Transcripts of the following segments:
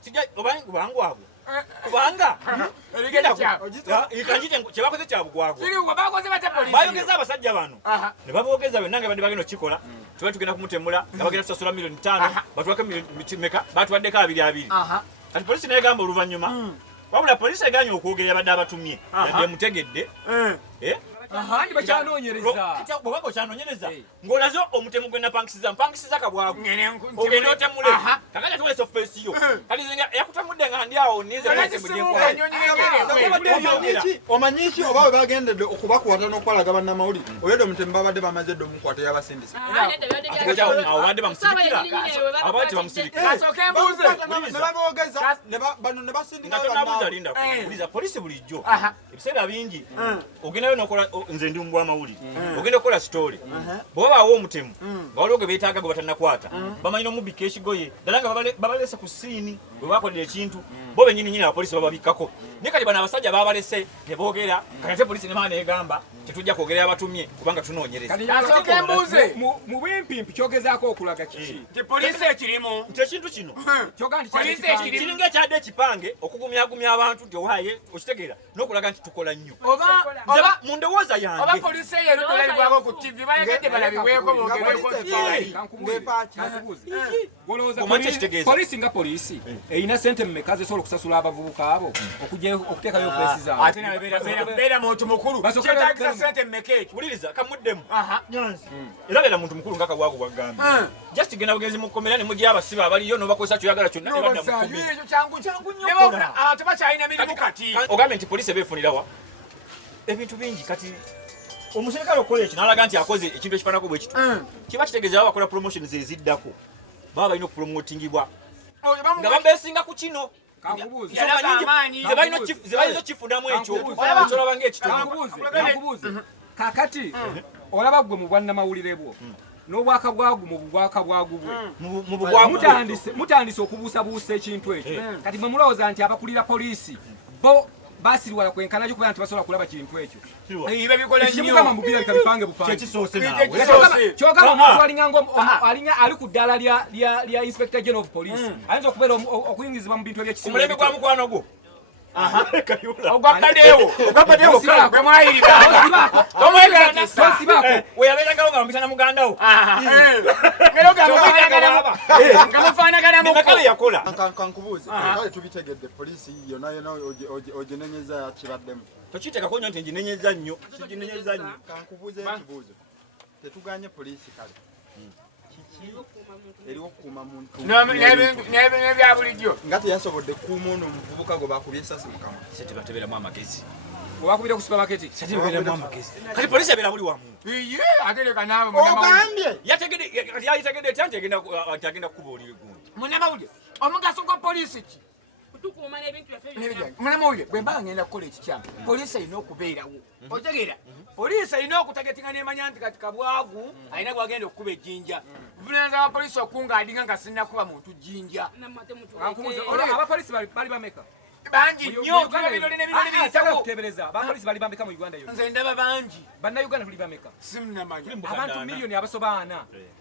sijja obangu abo kubanga ikanjite kyebakoze kyabugwago bayogeza abasajja bano ne babogeza bonna nga badde bagenda okikola tuba tugenda kumutemula nga bagenda tusasula $5 million batuwake meka batuwaddeko 2 kati polisi negamba oluvannyuma wabula polisi eganya okwogera badde abatumye yadde mutegedde Andi bakyanoonyereza. Bw'oba okyanoonyereza ng'olaze omutemu gwe napankisiza kabwagu ogenda otemule kakati tuwesa offensi yo kati nze yakutamudde nga ndi awo ninze omanyiki oba we bagendedde okubakwata n'okwalaga bannamawulire oyedde omutemu babadde bamaze dde omukwata yabasindisa awo badde bamusirikira aba tebamusirikira ne baboogeza bano ne basindikayo bannawulire polisi bulijjo ebiseera bingi ogendayo n'okola nze ndi mbwa amawulire ogenda okukola story bw'obaawo omutemu nga waliwo ge beetaaga gwe batannakwata bamanyi n'omubika ekigoye ddala nga babalese ku siini bwe bakolera ekintu bo bennyininyini abapolisi bababikkako naye kati bano abasajja babalese ne boogera kati ate polisi ne maa neegamba tetujja kwogera abatumye kubanga tunoonyereza asooka embuuze mu bwimpimpi kyogezaako okulaga kiki nti polisi ekirimu nti ekintu kino kiringa ekyadde ekipange okugumyagumya abantu nti owaaye okitegeera n'okulaga nti tukola nnyo mu ndowooza yange oba polisi eyo erudolabibwako ku tv bayagedde balabiweeko bogereko polisi nga polisi erina sente mmeka zisobola okusasula abavubuka abo okuteekayo ofeesi zaabwe ate nabeera muntu mukulu kyetagisa sente mmeka ekyo wuliriza kamuddemu nyanzi era beera muntu mukulu nga kabwago bwagambye just genda bugenzi mukomera ne mugira abasiba abaliyo n'obakozesa kyoyagala kyonna ne badda mukumi ekyo kyangu nnyo tebakyalina mirimu kati ogambye nti polisi ebeefunirawa ebintu bingi kati omuserikale okukola ekyo n'alaga nti akoze ekintu ekifaanako bwe kitu kiba kitegeeza bakola promotion zeziddako baba balina okupromotingibwa nga babeesinga ku kino zebalina kifunamu ekyo kyolaba ngaekitundubuuze kakati olaba gwe mu bwannamawulire bwo n'obwaka bwagu mu bwaka bwagu bwe mutandise okubuusabuusa ekintu ekyo kati mwe mulowooza nti abakulira polisi bo basiriwala kwenkana kyo kubera nti basobola kulaba kintu ekyo ekimukama mubira lika bipange bupangekyogamba omuntu alinga ali ku ddaala lya inspector general of police ayinza okubeera okuyingizibwa mu bintu ebyekimulembe gwa mukwano gwo ogwabaddewo gwe mwayirira weyabeeragawo nga bampisa na mugandawo nga mufaanaganamuko yakola kankubuuze kale tubitegedde polisi yonayona oginenyeza kibaddemu tokiteekako nnyo nti nginenyeza nnyo siginenyeza nnyo kankubuuze ekibuuzo tetuganye polisi kale eriwo okukuuma muntu n'ebya bulijjo nga teyasobodde kukuuma ono omuvubuka gwe bakubye essasi mu kamwa tebatebeeramu amagezi owakubire ku supamaketi tebatebeeramu amagezi kati polisi ebeera buli wamu iye atereka naawe ogambye yategedde etya nti agenda kukuba oli gundi munnamawulire omugaso gwa polisi ki munnamawulire bwe mbanga ngenda kukola ekikyamu polisi erina okubeerawo otegeera polisi erina okutagetinga nemanya nti kati kabwagu alina gwagenda okukuba ejjinja vunanza abapolisi okungaadinga nga sinnakuba muntu jjinja abapolisi bali bameka bangi nnyo tulabirole nebirole biyitawo okutebereza abapolisi bali bameka mu uganda yonna nze ndaba bangi bannayuganda tuli bameka simunamanya abantu miliyoni abasoba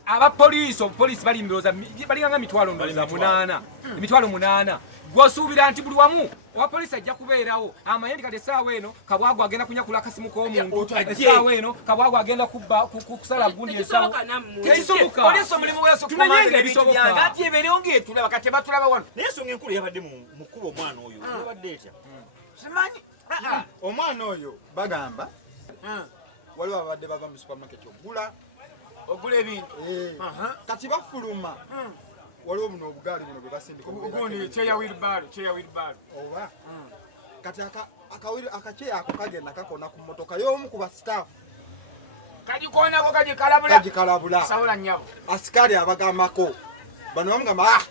4 obupoliisi balindirooza balinganga emitwalo 8 gwosuubira nti buli wamu owapoliisi ajja kubeerawo amanyi kati essaawa eno kabwagu agenda kunyakula akasimu k'omuntu essaawa eno kabwagu agenda kusala gundi tekisobokapoliisi omulimu wesokumanira ebisoboka ati ebeerewo ngaetulaba kati tebatulaba wano naye ensonga enkulu yabadde mu kkuba omwana oyo yabadde etya simanyi omwana oyo bagamba waliwo abadde bava mu supermarket ogula ebintu kati bafuluma waliwo buno obugaali buno bwe basindika gundi kyeya wilbaro oba kati akakyeya ako kagenda kakona ku mmotoka y'omu ku basitaafu kagikonako kagikalabula sawula nnyabo asikali abagambako bano bamugamba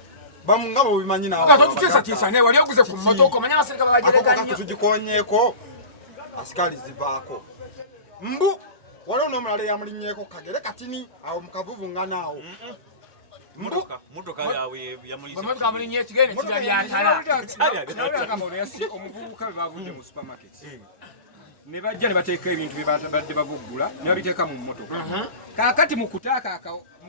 nga bobimanyi nawotukisatiisa naye wali oguze ku mmotoka omanya abasirika babajereganyo tugikonyeeko asikali zivaako mbu waliwo n'omulala yamulinnyeeko kagere katini awo mukavuvunganaawo motoka yawe yamuliisa mulinnya ekigere nekiba byatala omuvubuka bebavudde mu supermarket ne bajja ne bateeka ebintu byebadde bavuggula ne babiteeka mu mmotoka kaakati mu kutaaka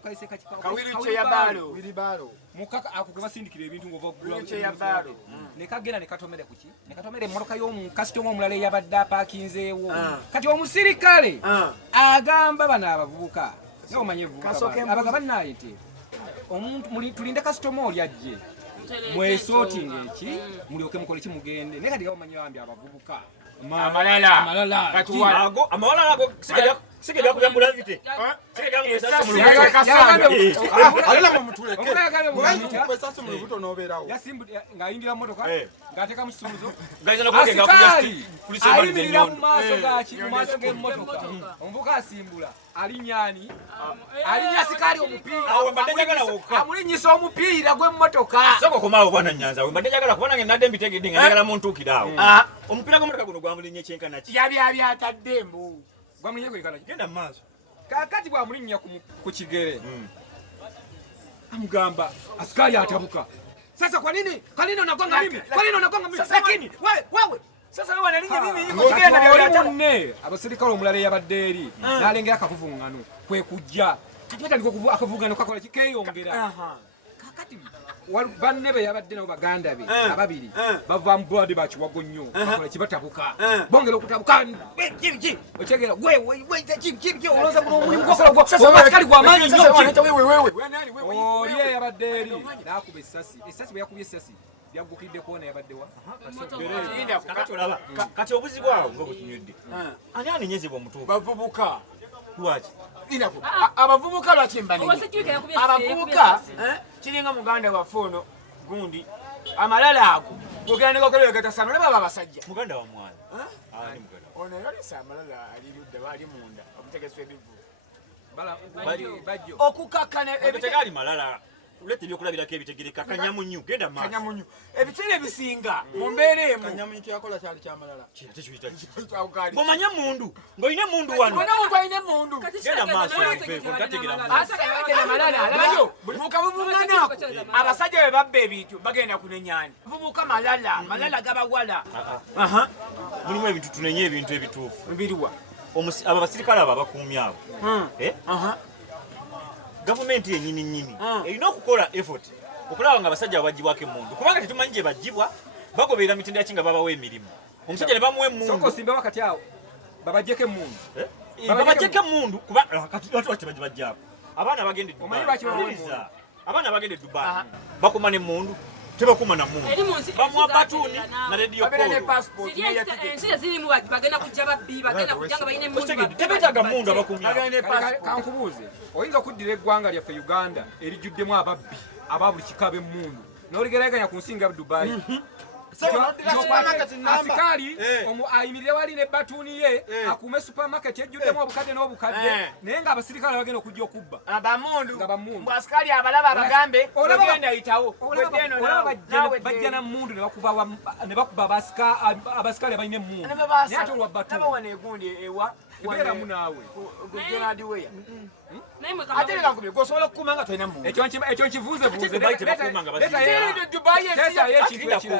kayise kachika kawiru ya balo Wilibalo mukaka akugaba sindikira ebintu ngova Wiruche ya balo nekagenda nekatomere kuki nekatomere emmotoka y'omu customer omulala eyabadde apakinzeewo kati omusirikale agamba bano abavubuka nomanye vubuka abagaba naayite omuntu tulinde customer oli ajje mwesooting eki mulyoke mukole ki mugende naye kati gabamanyi bambi abavubuka amalala ago amawala ago sigeda kuyambula vite sigeda kuyambula alina mumutuleke kwesasa mu lubuto n'obeerawo yasimbu ng'ayingira motoka ng'ateeka mu ssumuzo ayimirira mu maaso g'emmotoka omuvubuka asimbula alinyani alinya sikaali omupiira amulinyisa omupiira gw'emmotoka soko komaawo bwana Nyanza we mbadde njagala kubona ng'enadde mbitegedde nga njagala muntuukiraawo omupiira gw'emmotoka guno gwamulinnya ekyenkana ki yabyatadde mbu gwamulinnya kwenkana ki genda mu maaso kakati bwamulinnya ku kigere amugamba askari atabuka sasa kwa nini unagonga mimi lakini wewe sasa wewe wanalinnya mimi iko kigenda bya munne abasirikale omulala yabadde eri nalengera akavuvungano kwe kujja kati ndiko akavuvungano kakola kikeyongera kakati banne be yabadde nabo baganda be ababiri bava mu bwade bakiwago nnyo bakola kibatabuka bongera okutabuka kiki okyegera wewe kiki oloza buno omulimu gwakola gwa askari gw'amaanyi nnyo oli yabadde eri nakuba essasi bwe yakubye essasi byagukidde kuona yabadde wa kati obuzibu awo nga butunywedde ani anenyezebwa omutuufu bavubuka lwaki abavubuka abavubuka kiringa muganda waffe ono gundi amalala ago ogenda negakolegatasano ne baba abasajja muganda wa mwana ono yolesa amalala alirudda baali munda omutegeso ebivu okukakkana tegali malala ulete ebyokulabirako ebitegereka kanyamunyu genda maaso kanyamunyu ebiseera ebisinga mu mbeera emu kanyamunyu kyakola kyali kyamalala bw'omanye emundu ng'olina emundu wano omuntu alina emundu genda maaso gategera alabayo mukabuvunganaako abasajja bwe babba ebintu bagenda kunenyani vubuka malala gabawala mulimu ebintu tunenye ebintu ebituufu biriwa abo abasirikale abo abakuumi abo gavumenti yennyini erina okukola effort okulaba nga abasajja babagibwako emundu kubanga tetumanyi gye bagibwa bagoberera mitendera ki nga babawo emirimu omusajja ne bamuwa emunduosimbawo kati awo babajjeko emundu babajjeko emundu kubakati bagibajjaako abaana bagende Dubai bakuma n'emundu tebakuma na mundu bamuwa batuuni na radio tebetaaga mundu kankubuuze oyinza okuddira eggwanga lyaffe Uganda erijjuddemu ababbi aba buli kika b'emmundu n'oligeraganya ku nsi nga Dubai asikali ayimirire wali ne batuuni ye akuume supermarket ejjuddemu obukadde n'obukadde naye nga abasirikale bagenda okujja okubba bamundu asikali abalaba abagambe ogenda ayitawo bajja na mundu ne bakuba abasikale abalina emmundu naye ate olwa batuuni ebeeramu naawe ekyo nkivuuzevuuze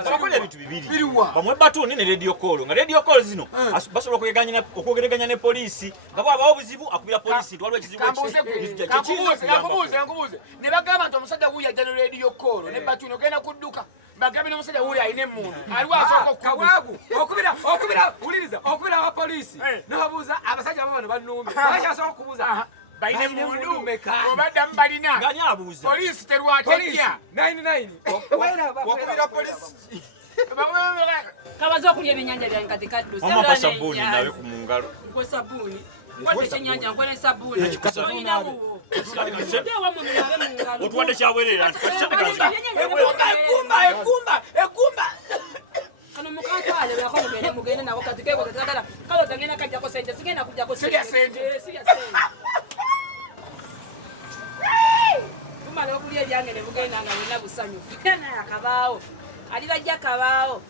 bakola ebintu bibiri bamwe batuuni ne radio call nga radio call zino basobola okwogeraganya ne poliisi nga bwabawo obuzibu akubira poliisi nti waliwo ekizibu nkubuuze ne bagamba nti omusajja wuyo ajja ne radio call ne batuuni ogenda kudduka bagambe n'omusajja wuyo alina emmundu aliwo asooka okubira wuliriza okubira abapoliisi nebabuuza abasajja abo bano bannuumye bakyasobola okubuuza balina emmundu obaddamu balina ngani abuuza poliisi terwatejja 99 wakubira poliisi kabaza okulya ebyennyanja byange kati kaddu mama sabuuni nawe ku mungalo nkwe sabuuni nkwata ekyennyanja nkwe ne sabuuni olinawo otuwadde kyabwerera ekumba kano mukatwale byako mugende nabo kati keko katagala kalo tangena kajjako sente sigenda kujjako sente kumala okulya ebyange ne mugenda nga bonna busanyufu naye akabaawo ali bajja kabaawo